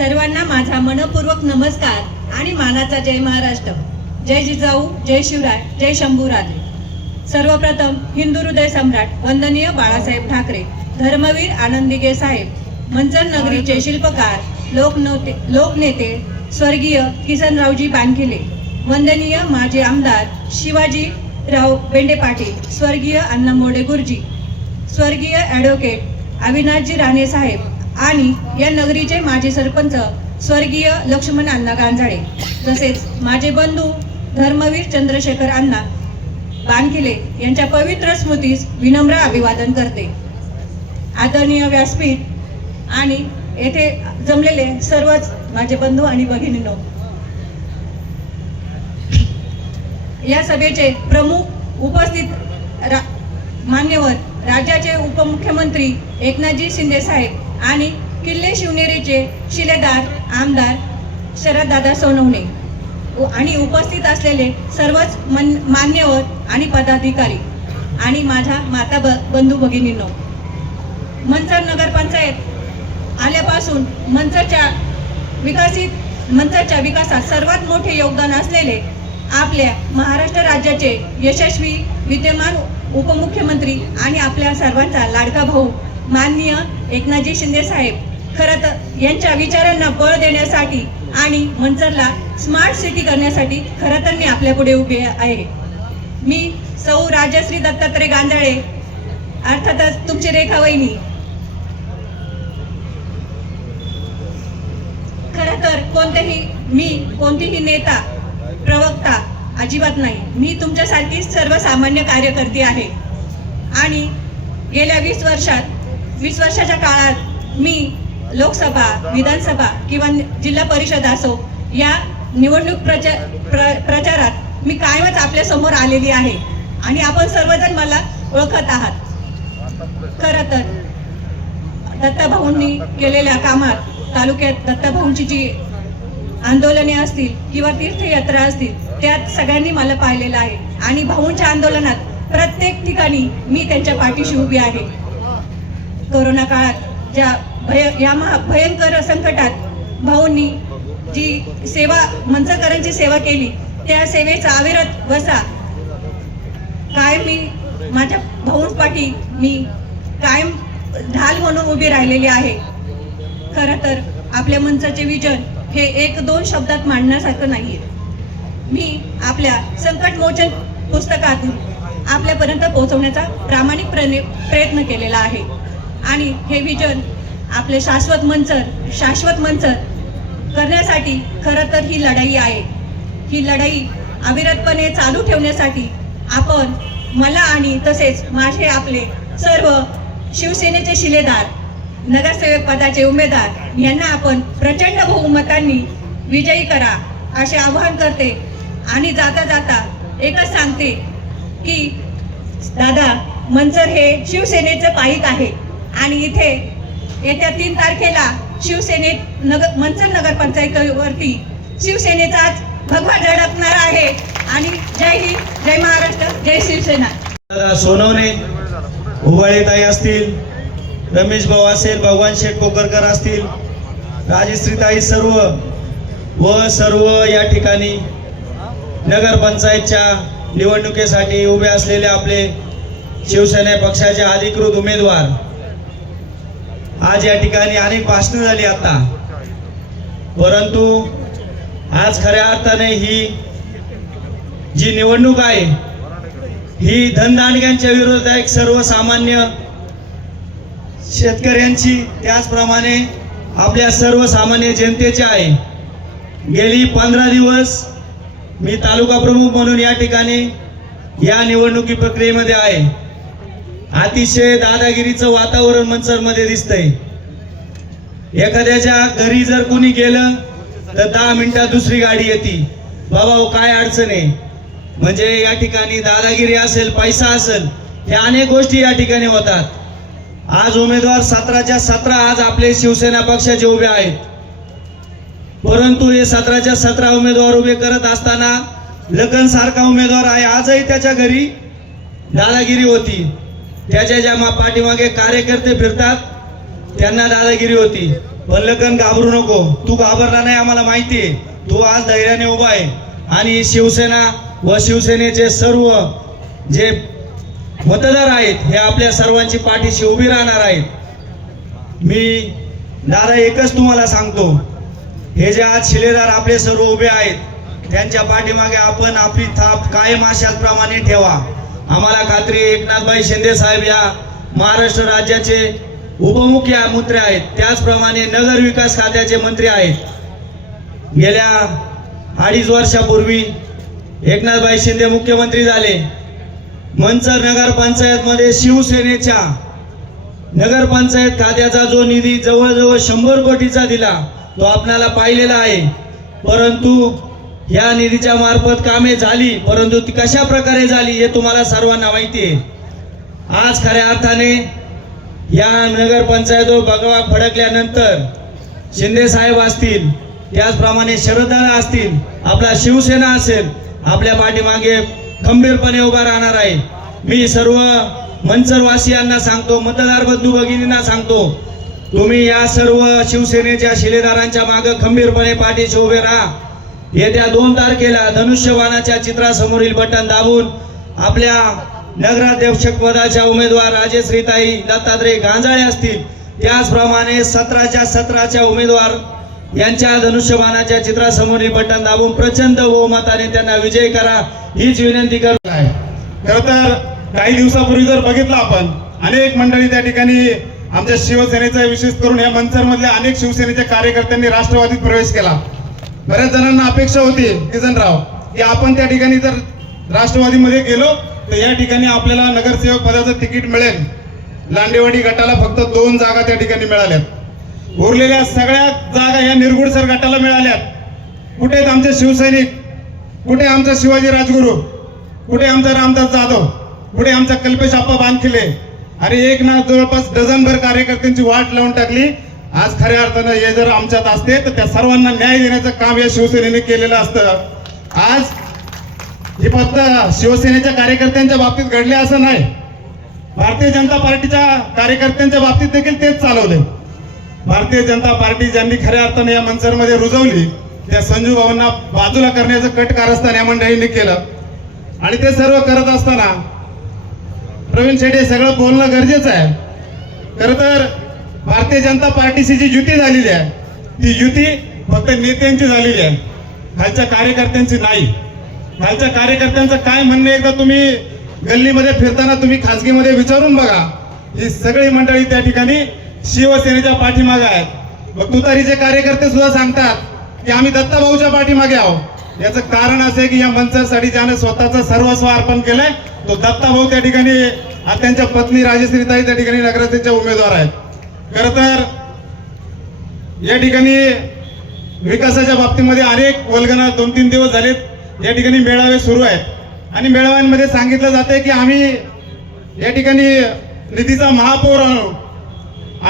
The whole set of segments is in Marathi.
सर्वांना माझा मनपूर्वक नमस्कार आणि मानाचा जय महाराष्ट्र. जय जिजाऊ जय शिवराय जय शंभूराजे सर्वप्रथम हिंदू हृदय सम्राट वंदनीय बाळासाहेब ठाकरे धर्मवीर आनंदिगे साहेब मंचर नगरीचे शिल्पकार लोकनोते लोकनेते स्वर्गीय किसनरावजी बानखिले वंदनीय माजी आमदार शिवाजीराव बेंडे पाटील स्वर्गीय अण्णा मोडे गुरुजी स्वर्गीय ॲडव्होकेट अविनाशजी राणे साहेब आणि या नगरीचे माजी सरपंच स्वर्गीय लक्ष्मण अण्णा गांजाळे तसेच माझे बंधू धर्मवीर चंद्रशेखर अण्णा बानकिले यांच्या पवित्र स्मृतीस विनम्र अभिवादन करते. आदरणीय व्यासपीठ आणि येथे जमलेले सर्वच माझे बंधू आणि भगिनींनो या सभेचे प्रमुख उपस्थित रा मान्यवर राज्याचे उपमुख्यमंत्री एकनाथजी शिंदे साहेब आणि किल्ले शिवनेरीचे शिलेदार आमदार शरददादा सोनवणे उ- आणि उपस्थित असलेले सर्वच मन मान्यवर आणि पदाधिकारी आणि माझ्या माता ब बंधू भगिनींनो मंचर नगरपंचायत आल्यापासून मंचरच्या विकसित मंचरच्या विकासात सर्वात मोठे योगदान असलेले आपल्या महाराष्ट्र राज्याचे यशस्वी विद्यमान उपमुख्यमंत्री आणि आपल्या सर्वांचा लाडका भाऊ माननीय एकनाथजी शिंदे साहेब खरं तर यांच्या विचारांना बळ देण्यासाठी आणि मंचरला स्मार्ट सिटी करण्यासाठी खरं तर मी आपल्यापुढे उभे आहे. मी सौ राजश्री दत्तात्रय गांजाळे अर्थातच तुमची रेखा वहिनी. खरं तर कोणतेही मी कोणतीही नेता प्रवक्ता अजिबात नाही. मी तुमच्यासारखी सर्वसामान्य कार्यकर्ती आहे. आणि गेल्या वीस वर्षात वीस वर्षाच्या काळात मी लोकसभा विधानसभा किंवा जिल्हा परिषद असो या निवडणूक प्रचार प्र प्रचारात मी कायमच आपल्यासमोर आलेली आहे. आणि आपण सर्वजण मला ओळखत आहात. खरं तर दत्ताभाऊंनी केलेल्या कामात तालुक्यात दत्ताभाऊंची जी आंदोलने असतील किंवा तीर्थयात्रा असतील त्यात सगळ्यांनी मला पाहिलेलं आहे. आणि भाऊंच्या आंदोलनात प्रत्येक ठिकाणी मी त्यांच्या पाठीशी उभी आहे. कोरोना काळात ज्या भय या महा भयंकर संकटात भाऊंनी जी सेवा मंचकरांची सेवा केली त्या सेवेचा अविरत वसा कायम मी माझ्या भाऊंपाठी मी कायम ढाल म्हणून उभी राहिलेली आहे. खरं तर आपल्या मंचाचे विजन हे एक दोन शब्दात मांडण्यासारखं नाहीये. मी आपल्या संकटमोचन पुस्तकातून आपल्यापर्यंत पोहोचवण्याचा प्रामाणिक प्रयत्न केलेला आहे. आणि हे विजन आपले शाश्वत मंचर शाश्वत मंचर करण्यासाठी खरं तर ही लढाई आहे. ही लढाई अविरतपणे चालू ठेवण्यासाठी आपण मला आणि तसेच माझे आपले सर्व शिवसेनेचे शिलेदार नगरसेवक पदाचे उमेदवार यांना आपण प्रचंड बहुमतांनी विजयी करा असे आवाहन करते आणि जाता जाता एकच सांगते की दादा मंचर हे शिवसेनेचं पाईक आहे. आणि इथे येत्या तीन तारखेला शिवसेनेत नगर मंचर नगरपंचायतीवरती शिवसेनेचाच भगवा झळकणार आहे. आणि जय हिंद जय महाराष्ट्र जय शिवसेना. सोनवणे उबाळीताई असतील रमेश भाऊ असेल भगवान शेठ कोकरकर असतील राजश्रीताई सर्व व सर्व या ठिकाणी नगरपंचायतच्या निवडणुकीसाठी उभे असलेले आपले शिवसेना पक्षाचे अधिकृत उमेदवार आज या ठिकाणी अनेक भाषणं झाली आता. परंतु आज खऱ्या अर्थाने ही जी निवडणूक आहे ही धनदांडग्यांच्या विरोधात एक सर्वसामान्य शेतकऱ्यांची त्याचप्रमाणे आपल्या सर्वसामान्य जनतेची आहे. गेली पंधरा दिवस मी तालुका प्रमुख म्हणून या ठिकाणी या निवडणुकी प्रक्रियेमध्ये आहे. अतिशय दादागिरीचं वातावरण मंचरमध्ये दिसतंय. एखाद्याच्या घरी जर कोणी गेलं तर दहा मिनिटात दुसरी गाडी येते. बाबा हो, काय अडचण आहे? म्हणजे या ठिकाणी दादागिरी असेल पैसा असेल ह्या अनेक गोष्टी या ठिकाणी होतात. आज उमेदवार सतराच्या सतरा आज आपले शिवसेना पक्षाचे उभे आहेत. परंतु हे सतराच्या सतरा उमेदवार उभे करत असताना लखन सारखा उमेदवार आहे. आजही त्याच्या घरी दादागिरी होती. त्याच्या ज्या पाठीमागे कार्यकर्ते फिरतात त्यांना दादागिरी होती. पण घाबरू नको. तू घाबरला नाही आम्हाला माहिती आहे. तू आज धैर्याने उभा आहे. आणि शिवसेना व शिवसेनेचे सर्व जे मतदार आहेत हे आपल्या सर्वांची पाठीशी उभी राहणार आहेत. मी दादा एकच तुम्हाला सांगतो. हे जे आज शिलेदार आपले सर्व उभे आहेत त्यांच्या पाठीमागे आपण आपली थाप कायम अशाच प्रमाणे ठेवा. आम्हाला खात्री एकनाथभाई शिंदे साहेब या महाराष्ट्र राज्याचे उपमुख्यमंत्री आहेत. त्याचप्रमाणे नगर विकास खात्याचे मंत्री आहेत. गेल्या अडीच वर्षापूर्वी एकनाथभाई शिंदे मुख्यमंत्री झाले. मंचर नगर पंचायतमध्ये शिवसेनेच्या नगरपंचायत खात्याचा जो निधी जवळजवळ शंभर कोटीचा दिला तो आपल्याला पाहिलेला आहे. परंतु या निधीच्या मार्फत कामे झाली परंतु ती कशा प्रकारे झाली हे तुम्हाला सर्वांना माहिती आहे. आज खऱ्या अर्थाने या नगरपंचायतवर भगवा फडकल्यानंतर शिंदे साहेब असतील त्याचप्रमाणे शरददादा असतील आपला शिवसेना असेल आपल्या पाठीमागे खंबीरपणे उभा राहणार आहे. मी सर्व मंचरवासियांना सांगतो मतदार बंधू भगिनींना सांगतो तुम्ही या सर्व शिवसेनेच्या शिलेदारांच्या मागे खंबीरपणे पाठीशी उभे राहा. येत्या दोन तारखेला धनुष्यबाणाच्या चित्रासमोरील बटन दाबून आपल्या नगराध्यक्ष पदाच्या उमेदवार राजेश्रीताई दत्तात्रय गांजाळे असतील. त्याचप्रमाणे सतराच्या सतराच्या उमेदवार यांच्या धनुष्यबाणाच्या चित्रासमोरील बटन दाबून प्रचंड बहुमताने त्यांना विजय करा हीच विनंती करत आहे खर तर काही दिवसापूर्वी जर बघितलं आपण अनेक मंडळी त्या ठिकाणी आमच्या शिवसेनेचा विशेष करून या मंचर मधल्या अनेक शिवसेनेच्या कार्यकर्त्यांनी राष्ट्रवादीत प्रवेश केला. बऱ्याच जणांना अपेक्षा होती किसनराव की आपण त्या ठिकाणी जर राष्ट्रवादीमध्ये गेलो तर या ठिकाणी आपल्याला नगरसेवक पदाचं तिकीट मिळेल. लांडेवाडी गटाला फक्त दोन जागा त्या ठिकाणी मिळाल्यात. उरलेल्या सगळ्या जागा या निरगुडसर गटाला मिळाल्यात. कुठे आहेत आमचे शिवसैनिक? कुठे आमचा शिवाजी राजगुरू? कुठे आमचा रामदास जाधव? कुठे आमचा कल्पेश आप्पा बांधखिले अरे एक ना जवळपास डझनभर कार्यकर्त्यांची वाट लावून टाकली. आज खऱ्या अर्थानं हे जर आमच्यात असते तर त्या सर्वांना न्याय देण्याचं काम या शिवसेनेने केलेलं असतं. आज हे फक्त शिवसेनेच्या कार्यकर्त्यांच्या बाबतीत घडले असं नाही. भारतीय जनता पार्टीच्या कार्यकर्त्यांच्या बाबतीत देखील तेच चालवले भारतीय जनता पार्टी ज्यांनी खऱ्या अर्थाने या मंचरमध्ये रुजवली त्या संजू भाऊंना बाजूला करण्याचं कट कारस्थान या मंडळींनी केलं. आणि ते सर्व करत असताना प्रवीण शेट्टी सगळं बोलणं गरजेचं आहे. खरं तर भारतीय जनता पार्टीशी जी युती झालेली आहे ती युती फक्त नेत्यांची झालेली आहे. खालच्या कार्यकर्त्यांची नाही. खालच्या कार्यकर्त्यांचं काय म्हणणं आहे एकदा तुम्ही गल्लीमध्ये फिरताना तुम्ही खासगीमध्ये विचारून बघा. ही सगळी मंडळी त्या ठिकाणी शिवसेनेच्या पाठीमागे आहेत. मग तुतारीचे कार्यकर्ते सुद्धा सांगतात की आम्ही दत्ताभाऊच्या पाठीमागे आहोत. याचं कारण असं आहे की या मंचासाठी ज्याने स्वतःचं सर्वस्व अर्पण केलंय तो दत्ताभाऊ त्या ठिकाणी त्यांच्या पत्नी राजश्रीताही त्या ठिकाणी नगराध्यक्षा उमेदवार आहेत. खरं तर या ठिकाणी विकासाच्या बाबतीमध्ये अनेक वल्गना दोन तीन दिवस झालेत. या ठिकाणी मेळावे सुरू आहेत. आणि मेळाव्यांमध्ये सांगितलं जाते की आम्ही या ठिकाणी निधीचा महापौर आणू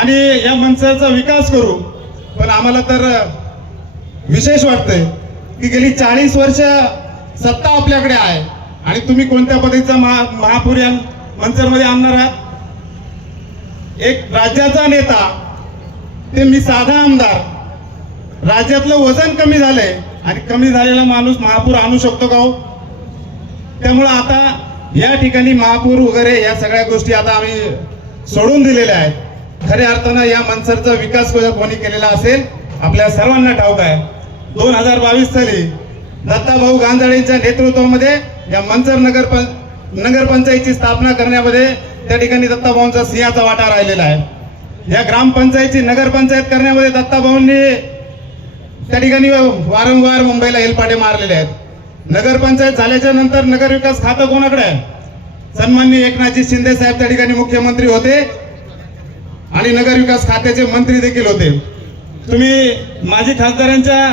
आणि या मंचाचा विकास करू. पण आम्हाला तर विशेष वाटतंय की गेली चाळीस वर्ष सत्ता आपल्याकडे आहे. आणि तुम्ही कोणत्या पद्धतीचा महा महापौर या मंचरमध्ये आणणार आहात? एक राज्याचा नेता ते मी साधा आमदार. राज्यातलं वजन कमी झालंय आणि कमी झालेला माणूस महापूर आणू शकतो का हो? त्यामुळं आता या ठिकाणी महापूर वगैरे या सगळ्या गोष्टी आता आम्ही सोडून दिलेल्या आहेत. खऱ्या अर्थानं या मनसरचा विकास कोणी केलेला असेल आपल्या सर्वांना ठाऊक आहे. दोन हजार बावीस साली दत्ताभाऊ गांजाळेंच्या नेतृत्वामध्ये या मनसर नगर पं नगरपंचायतची स्थापना करण्यामध्ये त्या ठिकाणी दत्ताभाऊंचा सिंहाचा वाटा राहिलेला आहे. या ग्रामपंचायतची नगरपंचायत करण्यामध्ये दत्ताभाऊंनी त्या ठिकाणी वारंवार मुंबईला हेलपाटे मारलेले आहेत. नगरपंचायत झाल्याच्यानंतर नगर विकास खातं कोणाकडे आहे? सन्मान्य एकनाथजी शिंदे साहेब त्या ठिकाणी मुख्यमंत्री होते आणि नगर विकास खात्याचे मंत्री देखील होते. तुम्ही माजी खासदारांच्या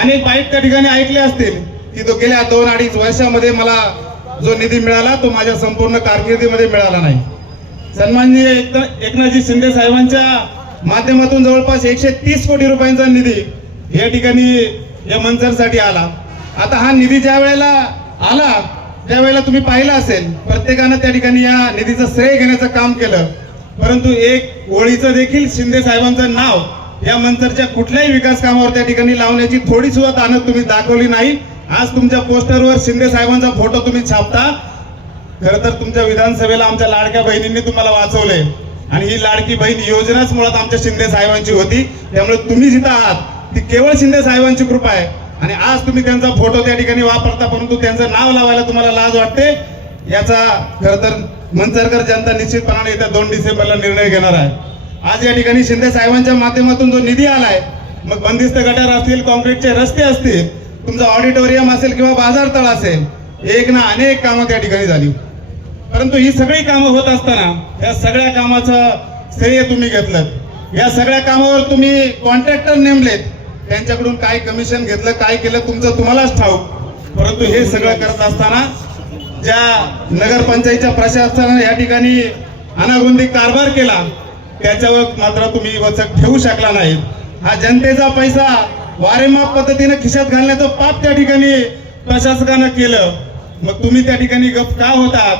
अनेक बाईट त्या ठिकाणी ऐकले असतील की तो गेल्या दोन अडीच वर्षामध्ये मला जो निधी मिळाला तो माझ्या संपूर्ण कारकिर्दीमध्ये मिळाला नाही. सन्माननीय एकनाथजी शिंदे साहेबांच्या माध्यमातून जवळपास एकशे तीस कोटी रुपयांचा निधी या ठिकाणी या मंचरसाठी आला. आता हा निधी ज्या वेळेला आला त्यावेळेला तुम्ही पाहिलं असेल प्रत्येकानं त्या ठिकाणी या निधीचं श्रेय घेण्याचं काम केलं. परंतु एक ओळीचं देखील शिंदे साहेबांचं नाव या मंचरच्या कुठल्याही विकास कामावर त्या ठिकाणी लावण्याची थोडी सुद्धा ताणत तुम्ही दाखवली नाही. आज तुमच्या पोस्टरवर शिंदे साहेबांचा फोटो तुम्ही छापता. खर तर तुमच्या विधानसभेला आमच्या लाडक्या बहिणींनी तुम्हाला वाचवले आणि ही लाडकी बहीण योजनाच मुळात आमच्या शिंदे साहेबांची होती. त्यामुळे तुम्ही जिथं आहात ती केवळ शिंदे साहेबांची कृपा आहे. आणि आज तुम्ही त्यांचा फोटो त्या ठिकाणी वापरता परंतु त्यांचं नाव लावायला तुम्हाला लाज वाटते. याचा खर तर मंचरकर जनता निश्चितपणाने येत्या दोन डिसेंबरला निर्णय घेणार आहे. आज या ठिकाणी शिंदे साहेबांच्या माध्यमातून जो निधी आलाय मग बंदिस्त गटार असतील कॉन्क्रीटचे रस्ते असतील तुमचं ऑडिटोरियम असेल किंवा बाजारतळ असेल एक ना अनेक कामं त्या ठिकाणी झाली. परंतु ही सगळी कामं होत असताना या सगळ्या कामाचं श्रेय तुम्ही घेतलं. या सगळ्या कामावर तुम्ही कॉन्ट्रॅक्टर नेमलेत. त्यांच्याकडून काय कमिशन घेतलं काय केलं तुमचं तुम्हालाच ठाऊक. परंतु हे सगळं करत असताना ज्या नगरपंचायतीच्या प्रशासनानं या ठिकाणी अनागुंदी कारभार केला त्याच्यावर मात्र तुम्ही वचक ठेवू शकला नाही. हा जनतेचा पैसा वारेमाप पद्धतीने खिशात घालण्याचं पाप त्या ठिकाणी प्रशासकानं केलं. मग तुम्ही त्या ठिकाणी गप का होता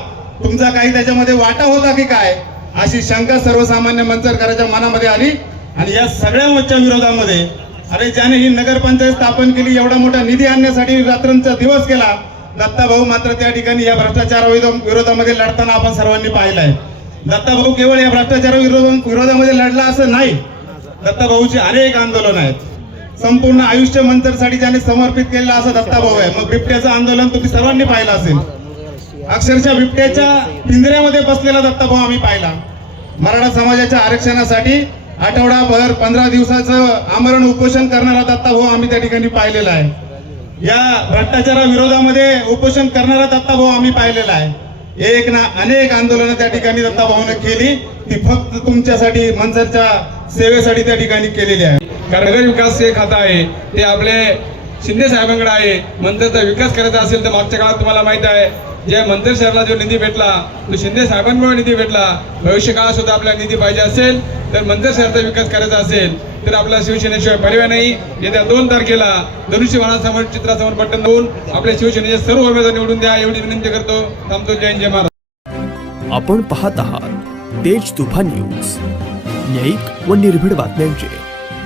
तुमचा काही त्याच्यामध्ये वाटा होता की काय? अशी शंका सर्वसामान्य मंचरकराच्या मनामध्ये आली. आणि या सगळ्या मोर्चा विरोधामध्ये अरे ज्याने ही नगरपंचायत स्थापन केली एवढा मोठा निधी आणण्यासाठी रात्रांचा दिवस केला दत्ताभाऊ मात्र त्या ठिकाणी या भ्रष्टाचारा विरोधामध्ये लढताना आपण सर्वांनी पाहिलंय. आहे दत्ताभाऊ केवळ या भ्रष्टाचारा विरोध- विरोधामध्ये लढला असं नाही. दत्ताभाऊची अनेक आंदोलन आहेत. संपूर्ण आयुष्य मंत्रसाठी ज्याने समर्पित केलेला असा दत्ताभाऊ आहे. मग बिबट्याचं आंदोलन तुम्ही सर्वांनी पाहिलं असेल. अक्षरशः बिबट्याच्या पिंजऱ्यामध्ये बसलेला दत्ताभाऊ आम्ही पाहिला. मराठा समाजाच्या आरक्षणासाठी आठवडाभर पंधरा दिवसाचं आमरण उपोषण करणारा दत्ताभाऊ आम्ही त्या ठिकाणी पाहिलेला आहे. या भ्रष्टाचारा विरोधामध्ये उपोषण करणारा दत्ताभाऊ आम्ही पाहिलेला आहे. एक ना अनेक आंदोलनं त्या ठिकाणी दत्ताभाऊने केली. ती फक्त तुमच्यासाठी मंचरच्या सेवेसाठी त्या ठिकाणी केलेली आहे. नगर विकास हे खातं आहे ते आपले शिंदे साहेबांकडे आहे. मंदिरचा विकास करायचा असेल तर मागच्या काळात तुम्हाला माहीत आहे जे मंदिर शहराला जो निधी भेटला तो शिंदे साहेबांमुळे निधी भेटला. भविष्य काळात सुद्धा आपल्याला निधी पाहिजे असेल तर मंदिर शहराचा विकास करायचा असेल तर आपल्या शिवसेनेशिवाय पर्याय नाही. येत्या दोन तारखेला धनुष्यबाणासमोर चित्रासमोर बटन देऊन आपल्या शिवसेनेचे सर्व उमेदवार निवडून द्या. एवढी विनंती करतो. थांबतो. जय जय महाराज आपण पाहत आहात तेज तुफान न्यूज. न्यायिक व निर्भीड बातम्यांचे.